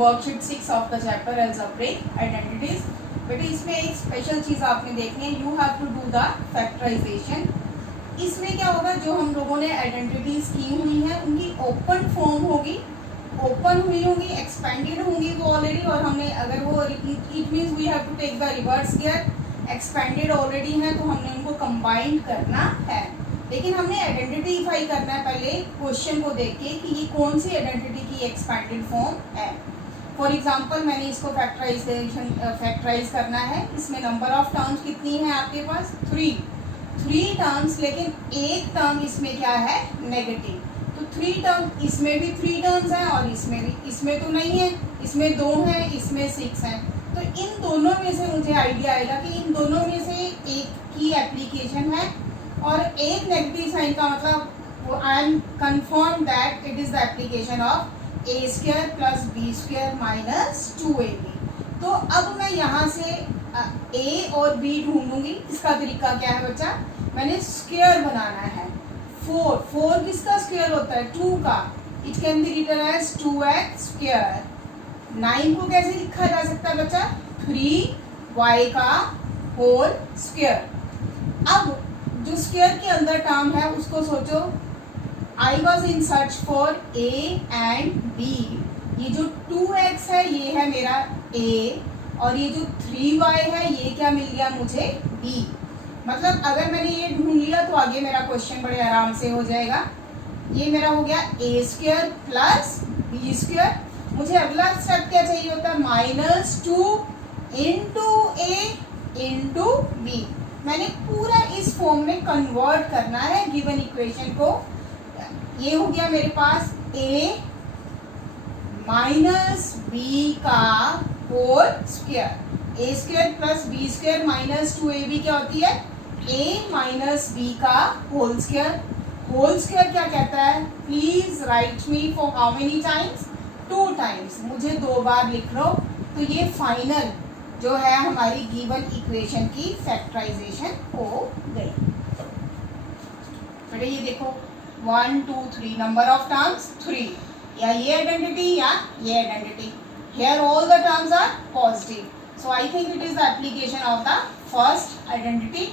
Worksheet 6 of the chapter algebraic identities. बेटे इसमें एक स्पेशल चीज आपने देखनी है, you have to do the factorisation. इसमें क्या होगा, जो हम लोगों ने आइडेंटिटीज की हुई हैं उनकी ओपन फॉर्म होगी, ओपन हुई होंगी, एक्सपेंडेड होंगी वो ऑलरेडी, और हमने अगर वो it means we have to take the reverse here, expanded already है तो हमने उनको कंबाइन करना है। लेकिन हमने आइडेंटिफाई करना है पहले क्वेश्चन को देख के कि ये कौन सी आइडेंटिटी की एक्सपेंडेड फॉर्म है। फॉर एग्जांपल मैंने इसको फैक्टराइज करना है, इसमें नंबर ऑफ टर्म्स कितनी है आपके पास, 3 टर्म्स, लेकिन एक टर्म इसमें क्या है, नेगेटिव। तो 3 टर्म, इसमें भी 3 टर्म्स हैं और इसमें भी, इसमें तो नहीं है, इसमें 2 हैं, इसमें 6 हैं। तो इन दोनों में से मुझे आइडिया आएगा कि इन दोनों में से एक की एप्लीकेशन है, और एक नेगेटिव साइन का मतलब I am confirm that it is the application of a square plus B square minus 2ab। तो अब मैं यहाँ से a और b ढूंढूंगी। इसका तरीका क्या है बच्चा, मैंने स्क्वायर बनाना है। 4 किसका स्क्वायर होता है, 2 का, it can be written as 2x square. 9 को कैसे लिखा जा सकता है बच्चा, 3y का होल स्क्वायर। अब जो स्क्वायर के अंदर टर्म है उसको सोचो, I was in search for a and b। ये जो 2x है ये है मेरा a, और ये जो 3y है ये क्या मिल गया मुझे, b। मतलब अगर मैंने ये ढूंढ लिया तो आगे मेरा क्वेश्चन बड़े आराम से हो जाएगा। ये मेरा हो गया a square plus b square. मुझे अगला स्टेप क्या चाहिए होता है, -2 इंटू a इंटू b। मैंने पूरा इस फॉर्म में कन्वर्ट करना है गिवन इक्वेशन को। ये हो गया मेरे पास a माइनस बी का whole square, a square plus B square minus 2ab क्या होती है, a माइनस बी का होल स्क्वायर। होल स्क्वायर क्या कहता है, please write me for how many times, 2 times, मुझे 2 बार लिख लो। तो ये फाइनल जो है हमारी गिवन इक्वेशन की फैक्टराइजेशन हो गई। बेटे ये देखो 1 2 3 नंबर ऑफ टर्म्स 3, या ये आइडेंटिटी या ये identity, here all the terms are positive, so I think it is the application of the first identity.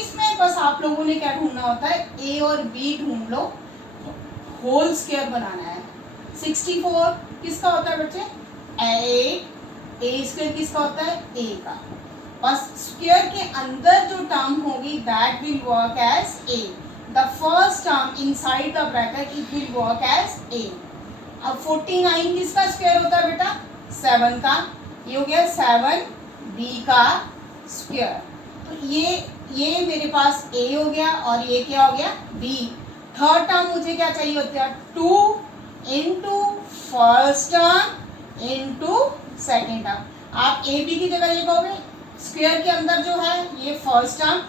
इसमें बस आप लोगों ने क्या ढूंढना होता है, a और b ढूंढ लो, होल स्क्वायर बनाना है। 64 किसका होता है बच्चे, a स्क्वायर किसका होता है, a का, बस स्क्वायर के अंदर जो टर्म होगी that will work as a। The first term inside the bracket it will work as a। अब 49 किसका स्क्वायर होता है बेटा, 7 का, ये हो गया 7b का स्क्वायर। तो ये मेरे पास a हो गया और ये क्या हो गया b। थर्ड टर्म मुझे क्या चाहिए होता है, 2 into first term into second term. आप a b की जगह लिखोगे, स्क्वायर के अंदर जो है ये फर्स्ट टर्म,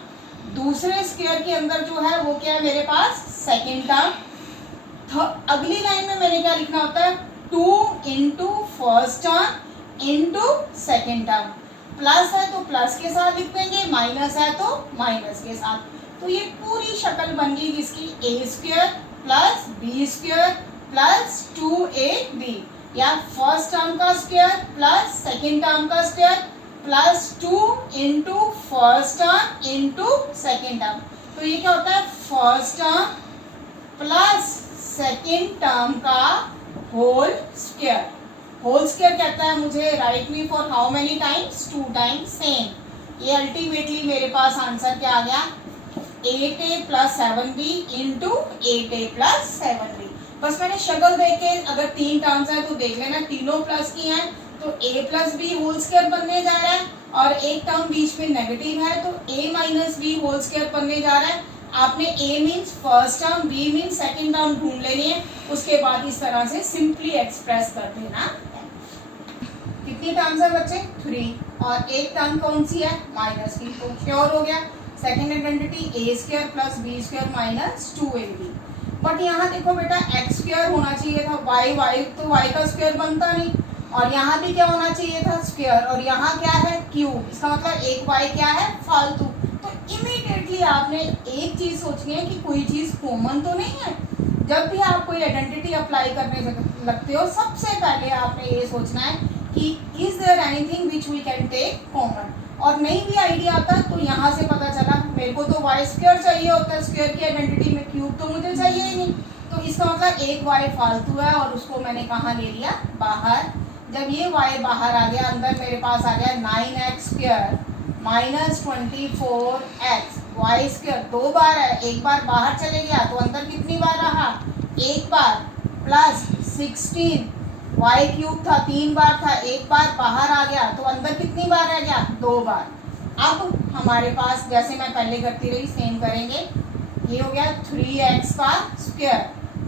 दूसरे स्क्वायर के अंदर जो है वो क्या है मेरे पास, सेकेंड टर्म। अगली लाइन में मैंने क्या लिखना होता है, 2 into first term into second term. Plus है तो प्लस के साथ लिख देंगे, माइनस है तो माइनस के साथ। तो ये पूरी शक्ल बन गई जिसकी a square plus b square plus 2ab, या फर्स्ट टर्म का स्क्वायर प्लस सेकेंड टर्म का square plus 2 into first term into second term. तो ये क्या होता है, first term plus second term का होल स्क्वायर। होल स्क्वायर कहता है मुझे right me for how many times, 2 times same. ये अल्टीमेटली मेरे पास आंसर क्या आ गया, 8a plus 7b into 8a plus 7b। बस मैंने शक्ल देख के, अगर 3 टर्म्स हैं तो देख लेना तीनों प्लस की हैं, तो a plus B whole square बनने जा रहा है, और एक टर्म बीच में नेगेटिव है तो a minus B whole square बनने जा रहा है। आपने a means first term, b means second term ढूंढ लेनी है, उसके बाद इस तरह से सिंपली एक्सप्रेस कर देना है। कितनी टर्म्स है बच्चे, 3, और एक टर्म कौन सी है, माइनस की, तो श्योर हो गया second identity a square plus b square minus 2ab। But यहाँ देखो बेटा x स्क्वायर होना चाहिए था, y तो y का स्क्वायर बनता नहीं, और यहाँ भी क्या होना चाहिए था, स्क्वायर, और यहाँ क्या है, क्यूब। इसका मतलब एक y क्या है, फालतू। तो इमीडिएटली आपने एक चीज सोचनी है कि कोई चीज कॉमन तो नहीं है, जब भी आप कोई आइडेंटिटी अप्लाई करने लगते हो, सबसे पहले आपने ये सोचना है कि is there anything which we can take common. और नहीं भी आइडिया आता तो यहाँ से पता चला मेरे को तो वाई स्क्वायर चाहिए होता है स्क्वायर की आइडेंटिटी में, क्यूब तो मुझे चाहिए ही नहीं, तो इसका मतलब एक वाई फालतू है और उसको मैंने कहाँ ले लिया, बाहर। जब ये वाई बाहर आ गया, अंदर मेरे पास आ गया 9x square minus 24x, Y square 2 बार है, एक बार बाहर चले गया तो अंदर कितनी बार रहा, एक बार, प्लस 16 वाई क्यूब था 3 बार था, एक बार बाहर आ गया तो अंदर कितनी बार रह गया, 2 बार। अब हमारे पास जैसे मैं पहले करती रही सेम करेंगे, ये हो गया 3x का स्क्वायर।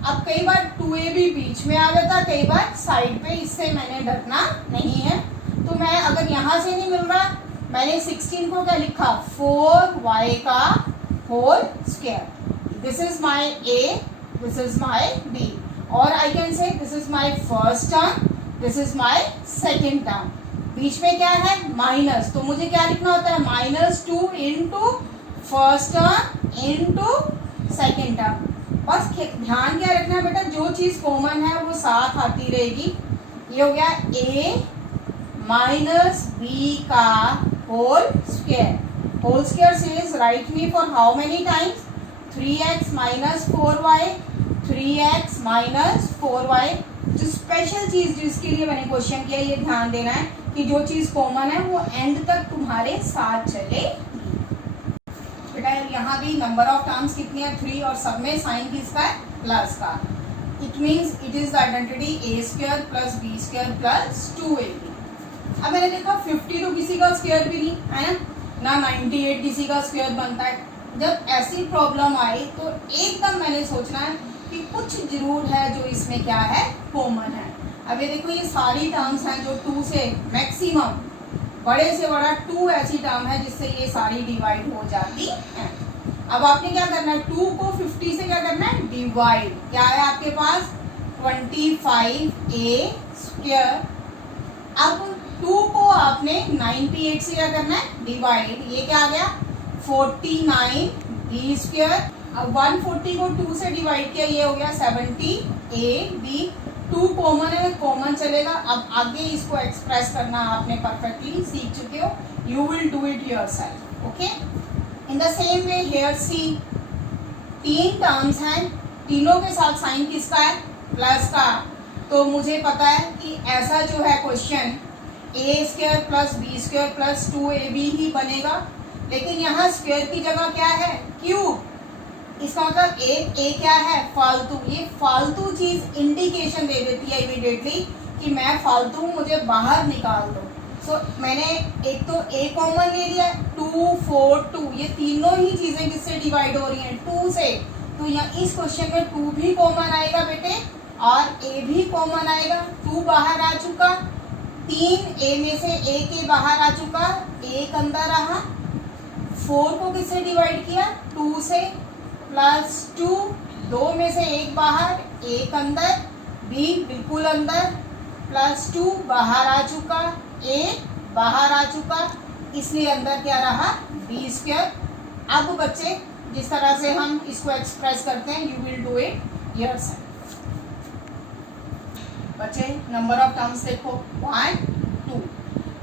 अब कई बार 2a भी बीच में आ जाता, कई बार साइड पे, इससे मैंने डरना नहीं है। तो मैं अगर यहाँ से नहीं मिल रहा, मैंने 16 को क्या लिखा, 4y का whole square. This is my a, this is my b, और I can say this is my first term, this is my second term. बीच में क्या है, माइनस, तो मुझे क्या लिखना होता है, -2 into first term into second term. बस ध्यान क्या रखना है बेटा, जो चीज कॉमन है वो साथ आती रहेगी। ये हो गया a माइनस बी का whole square. Whole square says write me for how many times, 3x minus 4y, 3x minus 4y। जो स्पेशल चीज जिसके लिए मैंने क्वेश्चन किया, ये ध्यान देना है कि जो चीज कॉमन है वो एंड तक तुम्हारे साथ चले। बेटा यहाँ भी नंबर ऑफ टर्म्स कितनी है, 3, और सब में साइन किसका है, प्लस का। It means it is the identity a square plus b square plus 2ab। अब मैंने देखा 50 तो किसी का स्क्वायर भी नहीं है ना, 98 किसी का स्क्वायर बनता है। जब ऐसी प्रॉब्लम आई तो एकदम मैंने सोचना है कि कुछ जरूर है जो इसमें क्या है, कॉमन है। अब ये देखो, ये सारी टर्म्स हैं जो 2 से मैक्सिमम बड़े से बड़ा 2 ऐसी टर्म है जिससे ये सारी डिवाइड हो जाती है। अब आपने क्या करना है, 2 को 50 से क्या करना है, डिवाइड। क्या है आपके पास, 25a स्क्वायर। अब 2 को आपने 98 से क्या करना है, डिवाइड। ये क्या आ गया, 49b स्क्वायर। अब 140 को 2 से डिवाइड किया, ये हो गया 70ab। 2 कॉमन है, कॉमन चलेगा। अब आगे इसको एक्सप्रेस करना आपने परफेक्टली सीख चुके हो, you will do it yourself, okay. In the same way here see, 3 terms हैं, तीनों के साथ साइन किसका है, प्लस का। तो मुझे पता है कि ऐसा जो है question a square plus b square plus 2ab ही बनेगा, लेकिन यहाँ स्क्वायर की जगह क्या है, क्यूब। इसका मतलब a क्या है, फालतू। ये फालतू चीज इंडिकेशन दे देती है इमीडिएटली कि मैं फालतू, मुझे बाहर निकाल दो। सो मैंने एक तो a कॉमन ले लिया, 2 4 2, ये तीनों ही चीजें किससे डिवाइड हो रही हैं, 2 से। तो यहाँ इस क्वेश्चन में 2 भी कॉमन आएगा बेटे, और a भी कॉमन आएगा। 2 बाहर आ चुका, 3 a में से a के बाहर आ चुका, एक अंदर रहा। 4 को किससे डिवाइड किया, 2 से, प्लस 2, 2 में से एक बाहर, एक अंदर, b बिल्कुल अंदर, प्लस 2 बाहर आ चुका, a बाहर आ चुका, इसलिए अंदर क्या रहा, b स्क्वायर। अब बच्चे जिस तरह से हम इसको एक्सप्रेस करते हैं, you will do it yourself. बच्चे नंबर ऑफ टर्म्स देखो, 1 2,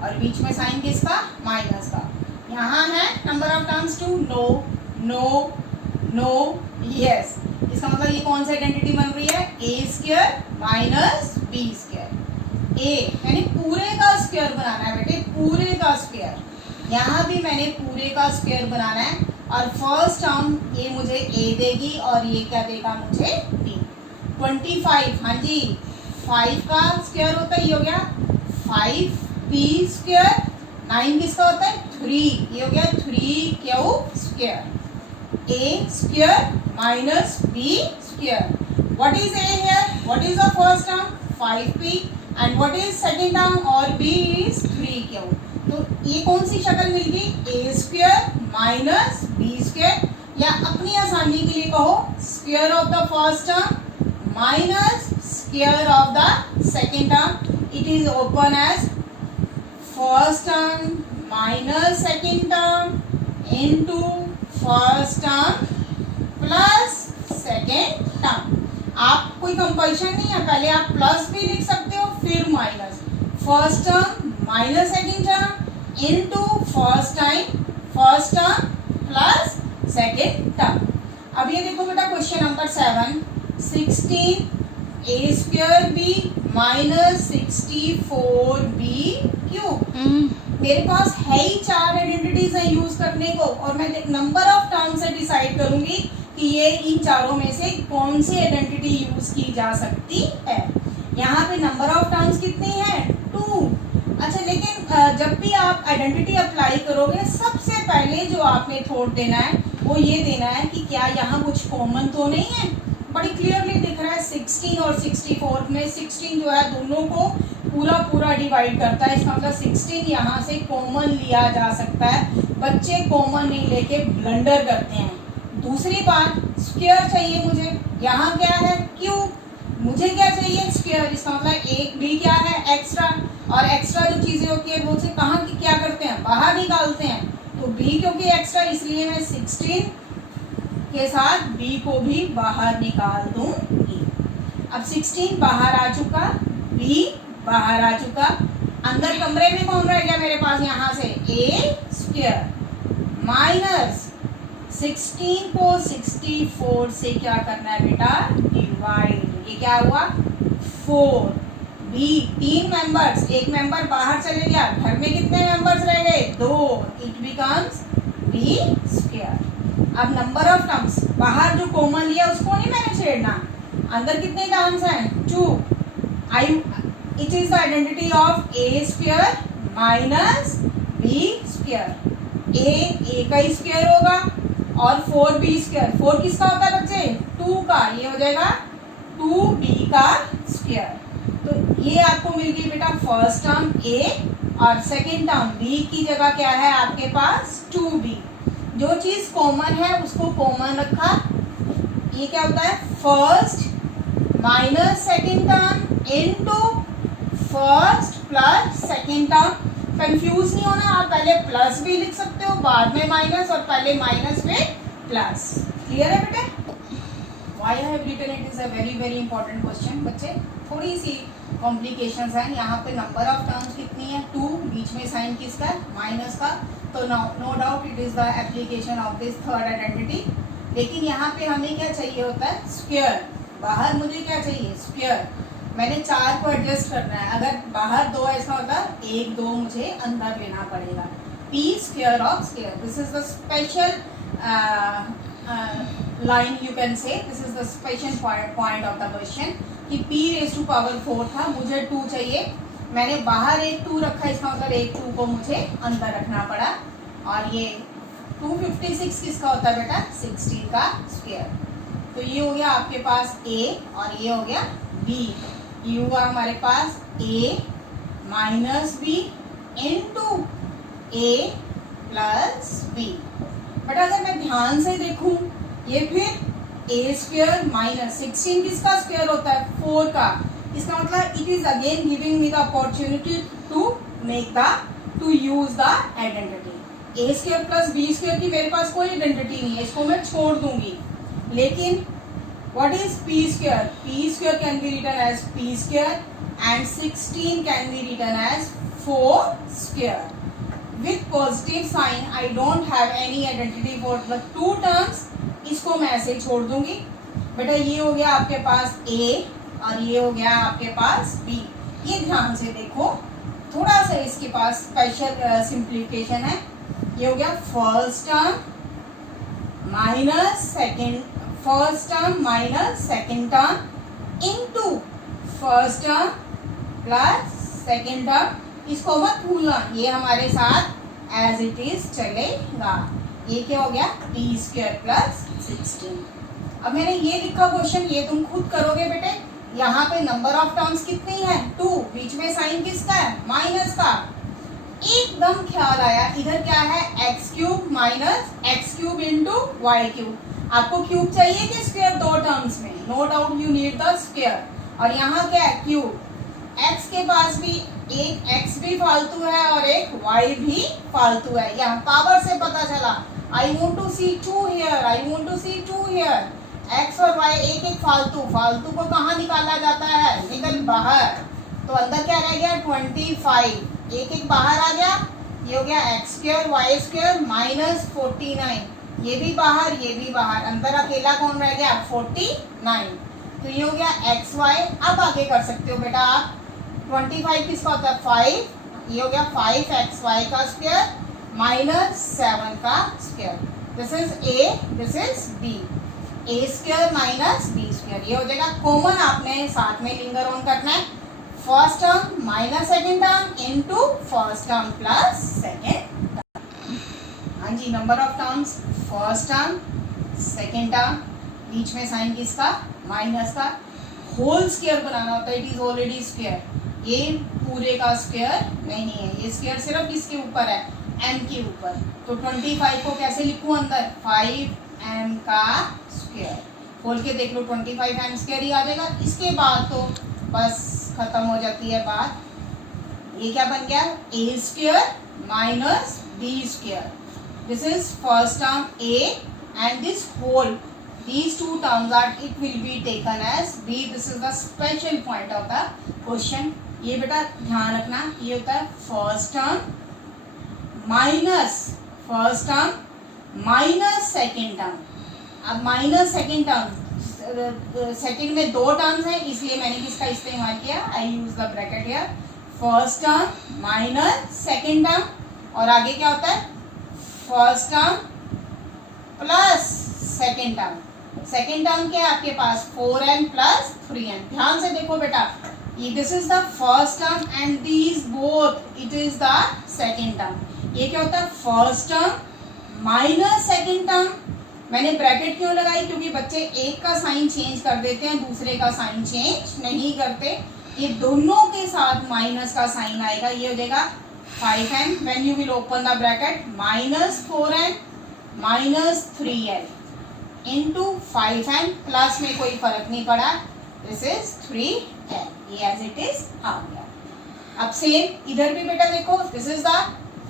और बीच में साइन किसका, माइनस का। यहाँ है number of terms 2, no no no yes. इसका मतलब ये कौन सी आइडेंटिटी बन रही है, a square minus b square. a यानी पूरे का स्क्वायर बनाना है बेटे, पूरे का स्क्वायर। यहाँ भी मैंने पूरे का स्क्वायर बनाना है, और फर्स्ट टर्म ये मुझे a देगी और ये क्या देगा मुझे, b। 25, हाँ जी, 5 का स्क्वायर होता है, ये हो गया 5p स्क्वायर। 9 किसका होता है, 3, ये हो गया 3q square. a square minus b square. What is a here? What is the first term? 5p. And what is second term or b is 3q. तो ये कौन सी शक्ल मिल गई, a square minus b square, या अपनी आसानी के लिए कहो square of the first term minus square of the second term. It is open as first term minus second term into first term plus second term. आप कोई compulsion नहीं है, पहले आप प्लस भी लिख सकते हो फिर minus. First term minus second term into first term plus second term. अब ये देखो बेटा question number 7, 16 a square b minus 64 b cube. मेरे पास है ही 4 आइडेंटिटीज है यूज करने को, और मैं नंबर ऑफ टर्म से डिसाइड करूंगी कि ये इन चारों में से कौन सी आइडेंटिटी यूज की जा सकती है। यहाँ पे नंबर ऑफ टर्म्स कितनी है? 2। अच्छा, लेकिन जब भी आप आइडेंटिटी अप्लाई करोगे सबसे पहले जो आपने थॉट देना है वो ये देना है कि क्या यहाँ कुछ कॉमन तो नहीं है। बड़ी क्लियरली दिख रहा है 16 और 64 में 16 जो है दोनों को पूरा डिवाइड करता है, इसका मतलब 16 यहाँ से कॉमन लिया जा सकता है। बच्चे कॉमन नहीं लेके ब्लंडर करते हैं। दूसरी बात, स्क्वायर चाहिए मुझे, यहाँ क्या है? क्यूब। मुझे क्या चाहिए? स्क्वायर। इसका मतलब एक भी क्या है? एक्स्ट्रा। और एक्स्ट्रा जो चीजें होती है वो से कहाँ की क्या करते हैं? बाहर निकालते हैं। तो b क्योंकि एक्स्ट्रा, इसलिए मैं 16 के साथ b को भी बाहर निकाल दूंगी। अब 16 बाहर आ चुका, b बाहर आ चुका, अंदर कमरे में कौन रह गया मेरे पास? यहाँ से a स्क्वायर माइनस 16 को 64 से क्या करना है बेटा? डिवाइड। ये क्या हुआ? 4। बी 3 मेंबर्स, एक मेंबर बाहर चले गया, घर में कितने मेंबर्स रह गए? 2। It becomes B square. अब नंबर ऑफ टर्म्स, बाहर जो कॉमन लिया उसको नहीं मैंने छेड़ना। अंदर कितने टर्म्स हैं? 2। It is the identity of a square minus B square. A का स्क्वायर होगा और 4b स्क्वायर। 4 किसका होता है बच्चे? 2 का। ये हो जाएगा 2b का स्क्वायर। तो ये आपको मिल गई बेटा फर्स्ट टर्म a और सेकेंड टर्म b की जगह क्या है आपके पास? 2b। जो चीज कॉमन है उसको कॉमन रखा। ये क्या होता है? First minus second term into first plus second term. Confuse नहीं होना, आप पहले प्लस भी लिख सकते हो, बाद में माइनस, और पहले माइनस में प्लस। क्लियर है बेटे? Why I have written it is a very important question. बच्चे थोड़ी सी कॉम्प्लिकेशंस हैं। यहाँ पे नंबर ऑफ टर्म्स कितनी है? 2। बीच में साइन किसका है? माइनस का। तो no doubt it is the application of this third identity. लेकिन यहाँ पे हमें क्या चाहिए होता है? स्क्वायर। बाहर मुझे क्या चाहिए? स्क्वायर। मैंने 4 को एडजस्ट करना है। अगर बाहर 2 है इसका मतलब 1 2 मुझे अंदर लेना पड़ेगा। p square of square, this is the special line you can say, this is the special point of the question कि p raised to power 4 था, मुझे 2 चाहिए। मैंने बाहर एक 2 रखा, इसका मतलब एक 2 को मुझे अंदर रखना पड़ा। और ये 256 किसका होता है बेटा? 16 का स्क्वायर। तो ये हो गया आपके पास a और ये हो गया b। ये हुआ हमारे पास a minus b into a plus b। But अगर मैं ध्यान से देखूं ये फिर a स्क्वायर माइनस 16 किसका स्क्वायर होता है? 4 का। इसका मतलब it is again giving me the opportunity to use the identity. a square plus b square की मेरे पास कोई आइडेंटिटी नहीं है, इसको मैं छोड़ दूंगी। लेकिन what is p square? p square can be written as p square and 16 can be written as 4 square. With positive sign, I don't have any identity for the two terms. इसको मैं ऐसे ही छोड़ दूंगी। बेटा ये हो गया आपके पास a और ये हो गया आपके पास b। ये ध्यान से देखो, थोड़ा सा इसके पास स्पेशल सिंप्लीफिकेशन है। ये हो गया first term minus second term into first term plus second term. इसको मत भूलना, ये हमारे साथ एज इट इज चलेगा। ये क्या हो गया? p square plus 16। अब मैंने ये लिखा क्वेश्चन, ये तुम खुद करोगे बेटे। यहाँ पे नंबर ऑफ टर्म्स कितनी है? 2। बीच में साइन किसका है? माइनस का। एकदम ख्याल आया, इधर क्या है? X cube minus X cube into Y cube. आपको क्यूब चाहिए कि स्क्वायर? 2 टर्म्स में no doubt you need the square. और यहाँ क्या है? क्यूब। एक्स के पास भी एक एक्स भी फालतू है और एक वाई भी फालतू है। यहाँ पावर से पता चला। I want to see 2 here, I want to see 2 here. X और वाई एक एक फालतू फालतू को कहाँ निकाला जाता है, निकल बाहर। तो अंदर क्या रह गया 25, एक एक बाहर आ गया, ये हो गया X square Y square minus 49, ये भी बाहर ये भी बाहर, अंदर अकेला कौन रह गया 49। तो ये हो गया एक्स वाई। अब आगे कर सकते हो बेटा आप, 25 किसका होता है 5, ये हो गया 5 XY का स्क्वायर माइनस 7 का square, this is A this is B, A square minus B square, ये हो जाएगा कॉमन, आपने साथ में लिंगर ऑन करना है, first term minus second term into first term plus second term. हाँ जी, number of terms first term second term, बीच में साइन किसका माइनस का, होल स्क्वायर बनाना होता है, इट इज ऑलरेडी स्क्वायर, ये पूरे का स्क्वायर नहीं है, ये स्क्वायर सिर्फ किसके ऊपर है m के ऊपर। तो 25 को कैसे लिखूं अंदर 5m का स्क्वायर, खोल के देख लो 25m स्क्वायर ही आ जाएगा। इसके बाद तो बस खत्म हो जाती है बात, ये क्या बन गया a square minus b square, this is first term a and this whole these two terms are it will be taken as b, this is the special point of the question। ये बेटा ध्यान रखना, ये होता है first term minus first term minus second term. अब minus second term, second में दो टर्म्स हैं इसलिए मैंने किसका इस्तेमाल किया, I use the bracket here, first term minus second term, और आगे क्या होता है first term plus second term. Second term क्या है आपके पास 4n प्लस 3n, ध्यान से देखो बेटा, ये this is the first term and these both it is the second term. ये क्या होता है first term minus second term. मैंने ब्रैकेट क्यों लगाई, क्योंकि बच्चे एक का साइन चेंज कर देते हैं दूसरे का साइन चेंज नहीं करते, ये दोनों के साथ माइनस का साइन आएगा, ये हो जाएगा 5n, when you will open the bracket minus 4n minus 3n into 5n, plus में कोई फर्क नहीं पड़ा, दिस इज 3n, ये एज इट इज आ गया। अब सेम इधर भी बेटा देखो, this is the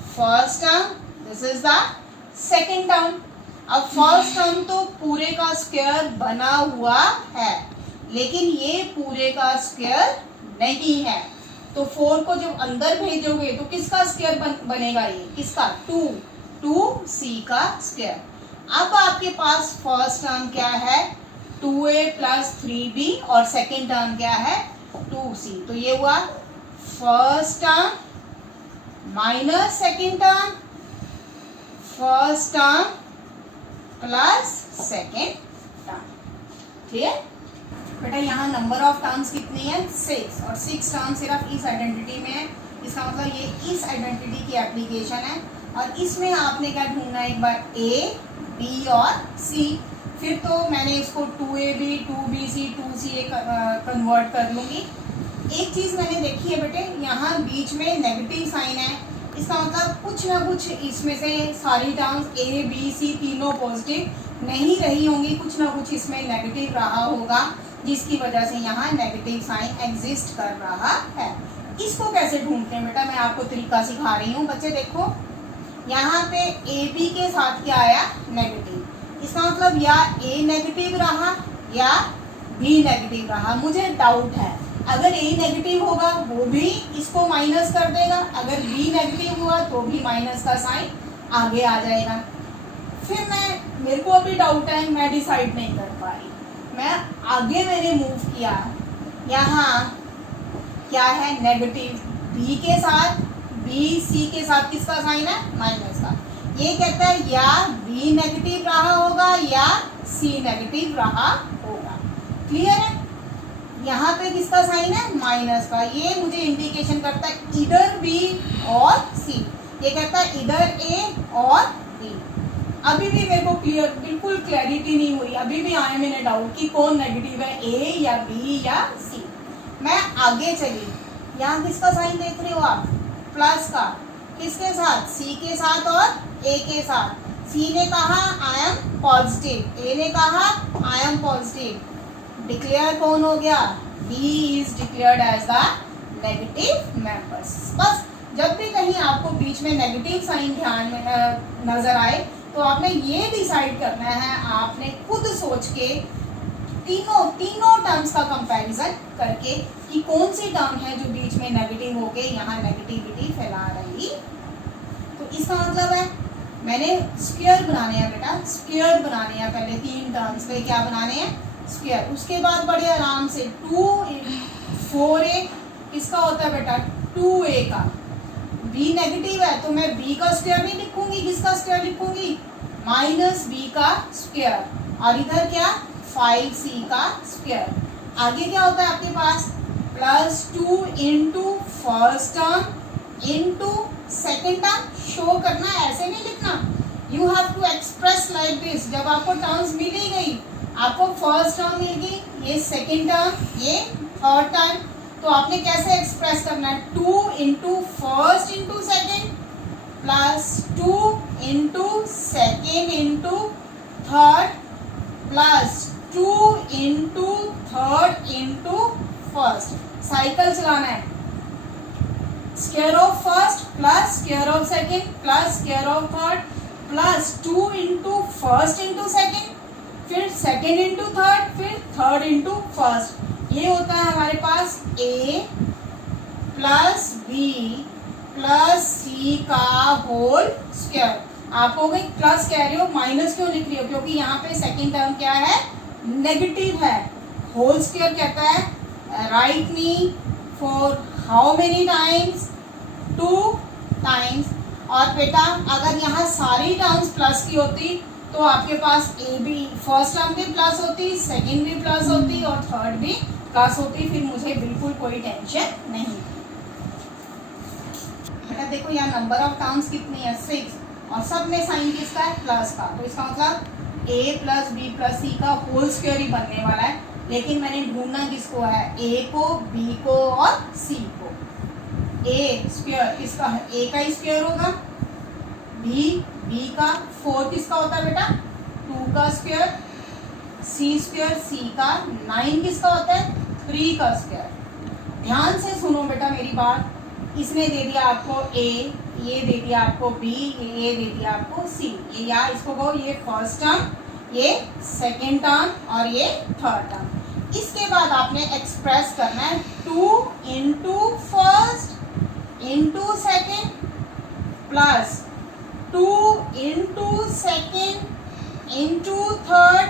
first term this is the second term. अब फर्स्ट टर्म तो पूरे का स्क्वायर बना हुआ है, लेकिन ये पूरे का स्क्वायर नहीं है, तो 4 को जब अंदर भेजोगे तो किसका स्क्वायर बनेगा, ये किसका 2c का स्क्वायर। अब आपके पास फर्स्ट टर्म क्या है 2a प्लस 3b और सेकेंड टर्म क्या है 2c, तो ये हुआ first term minus second term, first term plus second term. Clear बेटा, यहाँ नंबर ऑफ टर्म्स कितनी है 6, और 6 टर्म सिर्फ इस आइडेंटिटी में है, इसका मतलब ये इस आइडेंटिटी की एप्लीकेशन है, और इसमें आपने क्या ढूंढना है एक बार a b और c, फिर तो मैंने इसको 2ab 2bc 2ca कन्वर्ट कर लूँगी। एक चीज़ मैंने देखी है बेटे, यहाँ बीच में नेगेटिव साइन है, इसका मतलब कुछ ना कुछ इसमें से सारी टर्म्स a b c तीनों पॉजिटिव नहीं रही होंगी, कुछ ना कुछ इसमें नेगेटिव रहा होगा, जिसकी वजह से यहाँ नेगेटिव साइन एग्जिस्ट कर रहा है। इसको कैसे ढूंढते हैं बेटा, मैं आपको तरीका सिखा रही हूँ। बच्चे देखो, यहाँ पे ए बी के साथ क्या आया नेगेटिव, इसका मतलब या ए नेगेटिव रहा या बी नेगेटिव रहा। मुझे डाउट है, अगर ए नेगेटिव होगा वो भी इसको माइनस कर देगा, अगर बी नेगेटिव हुआ तो भी माइनस का साइन आगे आ जाएगा। फिर मेरे को अभी डाउट है, मैं डिसाइड नहीं कर पाई, मैं आगे मैंने मूव किया, यहाँ क्या है नेगेटिव बी के साथ, बी सी के साथ किसका साइन है माइनस का। ये कहता है या बी नेगेटिव रहा होगा या सी नेगेटिव रहा होगा। क्लियर है, यहाँ पे किसका साइन है माइनस का, ये मुझे इंडिकेशन करता है इधर बी और सी, ये कहता है इधर ए और बी। अभी भी मेरे को बिल्कुल क्लैरिटी नहीं हुई, अभी भी आए मैंने डाउट कि कौन नेगेटिव है, ए या बी या सी। मैं आगे चली, यहाँ किसका साइन देख रहे हो आप प्लस का, किसके साथ सी के साथ और ए के साथ। सी ने कहा आई एम पॉजिटिव, ए ने कहा आई एम पॉजिटिव, डिक्लेयर कौन हो गया, B is declared as the negative members. बस जब भी कहीं आपको बीच में नेगेटिव साइन ध्यान में नजर आए तो आपने ये डिसाइड करना है, आपने खुद सोच के तीनों टर्म्स का कंपैरिजन करके कि कौन सी टर्म है जो बीच में नेगेटिव होके यहाँ नेगेटिविटी फैला रही। तो इसका मतलब है मैंने स्क्वायर बनाने हैं बेटा, स्क्वायर बनाने हैं पहले 3 टर्म्स पे, क्या बनाने हैं स्क्वायर। उसके बाद बड़े आराम से 2 4a किसका होता है बेटा 2a का, b नेगेटिव है तो मैं b का स्क्वायर नहीं लिखूंगी, किसका स्क्वायर लिखूंगी -b का स्क्वायर, और इधर क्या 5c का स्क्वायर। आगे क्या होता है आपके पास +2 into first term into second term. Show करना ऐसे नहीं लिखना, you have to express like this. जब आपको टर्म्स मिल ही गई, आपको फर्स्ट टर्म मिल गई, ये सेकेंड टर्म, ये थर्ड टर्म, तो आपने कैसे एक्सप्रेस करना है 2 into first into second +2 into second into third +2 into third into first. Cycle चलाना है, square of first plus square of second plus square of third +2 into first into second, फिर second into third, फिर third into first. ये होता है हमारे पास a plus b plus c का whole square. आप हो गई प्लस कह रहे हो, माइनस क्यों लिख रही हो, क्योंकि यहाँ पे सेकेंड टर्म क्या है नेगेटिव है। होल स्क्वायर कहता है right me for how many times 2 times. और बेटा अगर यहाँ सारी टर्म्स प्लस की होती तो आपके पास ए बी फर्स्ट टर्म भी प्लस होती, सेकेंड भी प्लस होती और थर्ड भी प्लस होती, फिर मुझे बिल्कुल कोई टेंशन नहीं। बेटा देखो यहाँ नंबर ऑफ टर्म्स कितनी है 6, और सब में साइन किसका है प्लस का, तो इसका मतलब a plus b plus c का होल स्क्वायर ही बनने वाला है। लेकिन मैंने ढूंढना किसको है, a को, b को और c को। a स्क्वायर किसका है, a का स्क्वायर होगा, b का, 4 किसका होता है बेटा 2 का स्क्वायर, c स्क्वायर c का, 9 किसका होता है 3 का स्क्वायर। ध्यान से सुनो बेटा मेरी बात, इसने दे दिया आपको a, ये दे दिया आपको b, ये दे दिया आपको c, ये या इसको कहो ये फर्स्ट टर्म, ये सेकेंड टर्म और ये थर्ड टर्म। इसके बाद आपने एक्सप्रेस करना है 2 into first into second plus 2 into second into third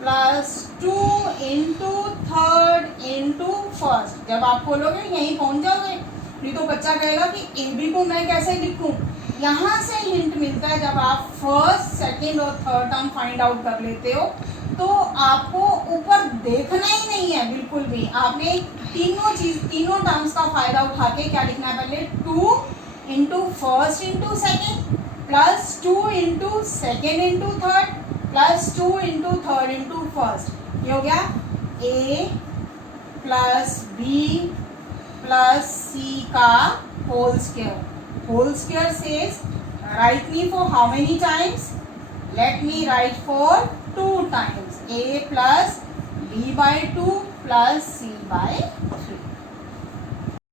plus 2 into third into first. जब आप खोलोगे यहीं पहुंच जाओगे, नहीं तो बच्चा कहेगा कि ए बी को मैं कैसे लिखूं। यहाँ से हिंट मिलता है, जब आप फर्स्ट सेकेंड और थर्ड टर्म फाइंड आउट कर लेते हो तो आपको ऊपर देखना ही नहीं है बिल्कुल भी। आपने तीनों टर्म्स का फायदा उठा के क्या लिखना है, पहले 2 into first into second plus 2 into second into third plus 2 into third into first. ये हो गया a plus b plus c का whole square. Whole square says write me for how many times, let me write for 2 times, a plus b by 2 plus c by 3।